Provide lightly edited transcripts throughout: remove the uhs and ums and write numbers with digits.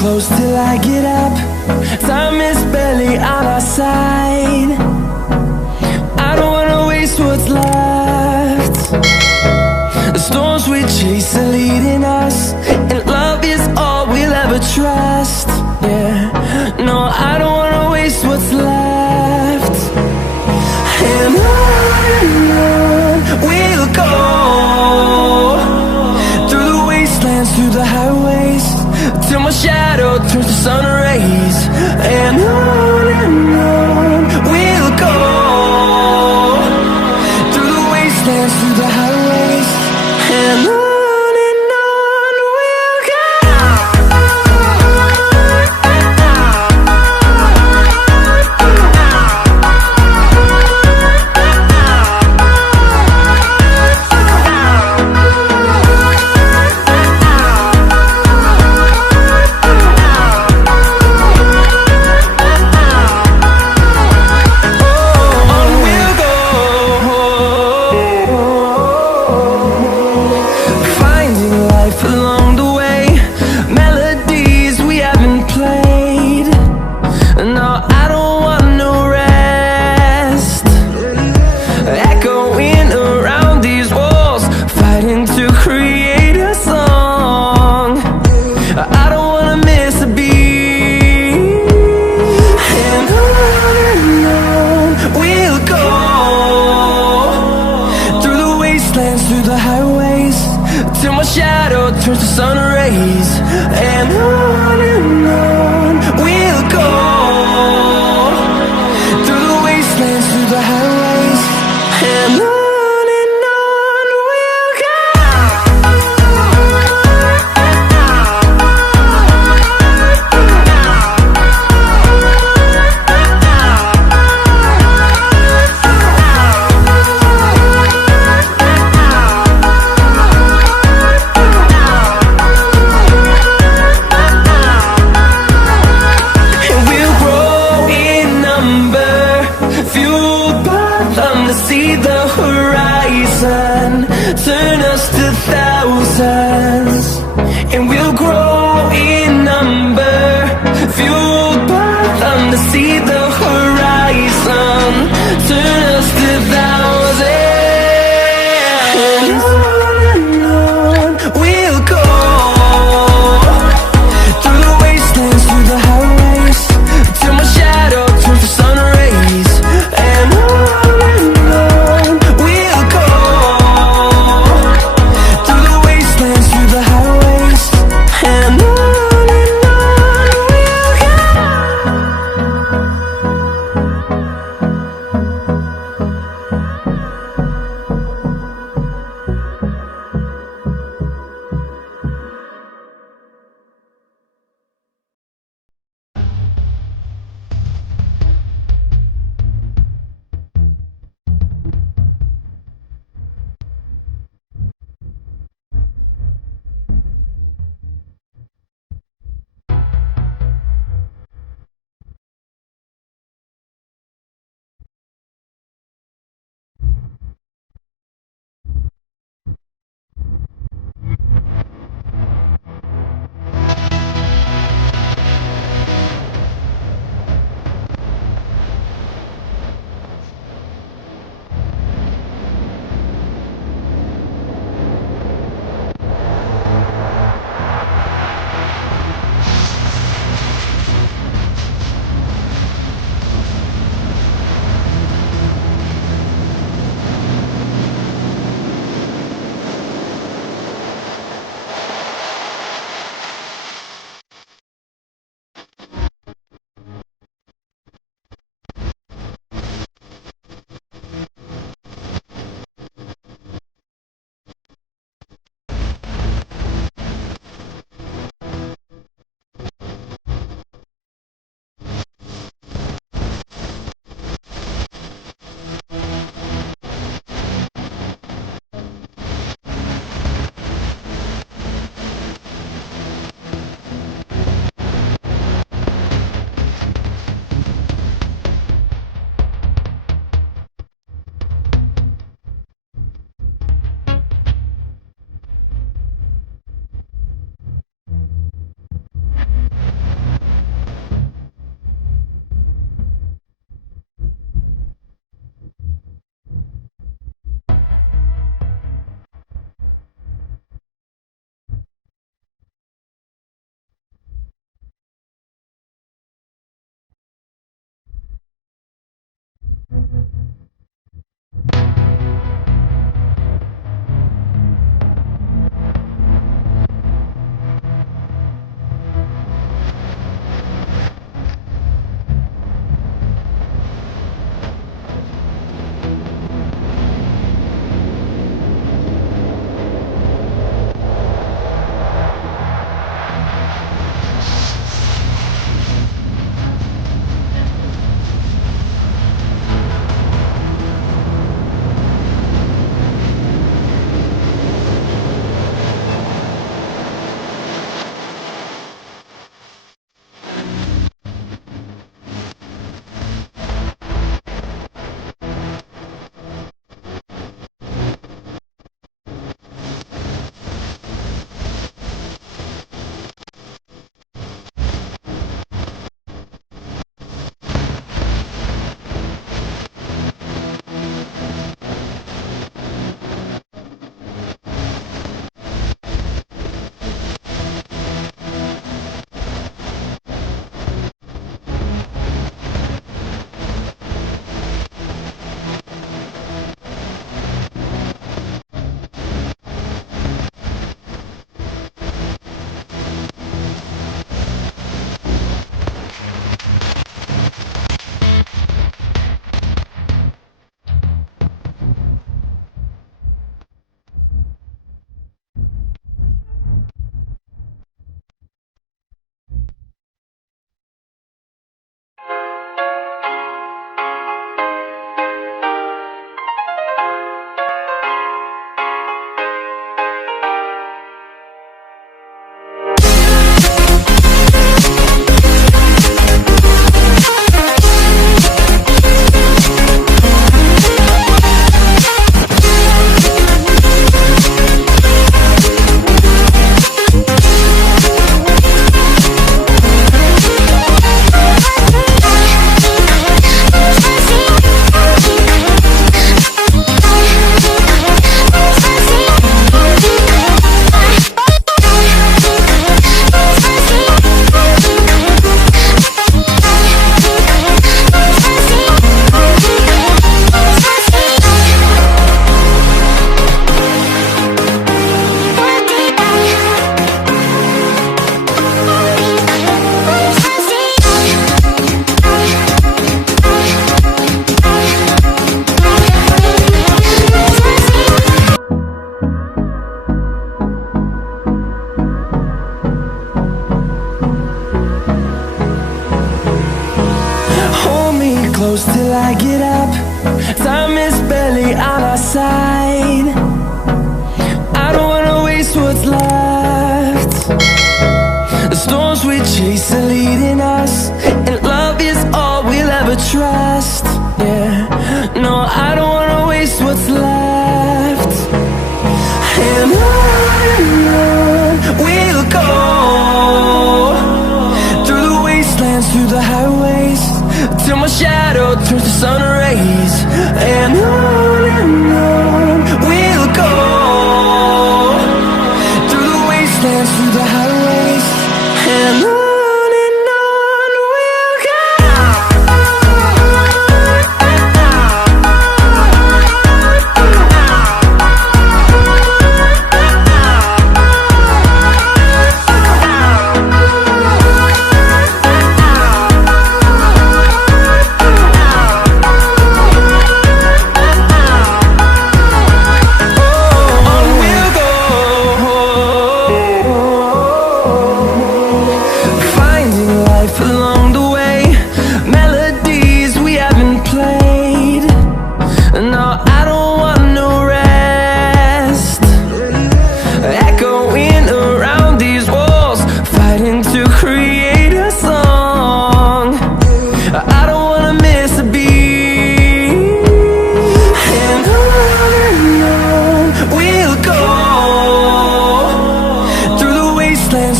close till I get up. Time is barely on our side. I don't wanna waste what's left. The storms we chase are leading us, and love is all we'll ever trust. Yeah, no, I don't wanna waste what's left. And on we'll go, through the wastelands, through the highways, till my shadow turns to sun rays. And on we'll go, through the wastelands, through the highways, and on we'll go. Through the highways, till my shadow turns to sun rays. And on we'll go, through the wastelands, through the highways, and on we'll go. See the horizon turn us to thousands, and we'll grow in number, fueled by them. To see the horizon turn us to thousands, and on we'll go, through the wastelands, through the highways, till my shadow turns to sun rays. And on till I get up. Time is barely on our side. I don't wanna waste what's left. The storms we chase are leading us, and love is all we'll ever trust. Yeah, no, I don't wanna waste what's left. And on we'll go, through the wastelands, through the highways, till my shadow turns to sun rays. And on we'll go, through the wastelands, through the highways, and on we'll go.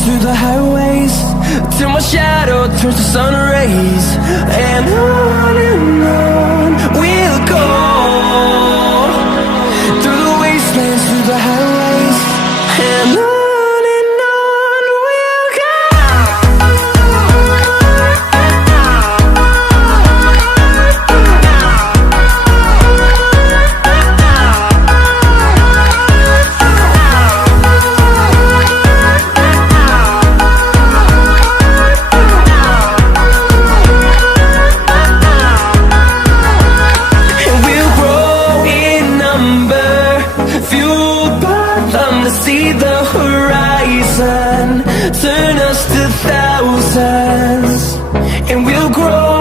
Through the highways, till my shadow turns to sun rays. And on we'll go, through the wastelands, through the highways, and on we'll go. See the horizon turn us to thousands, and we'll grow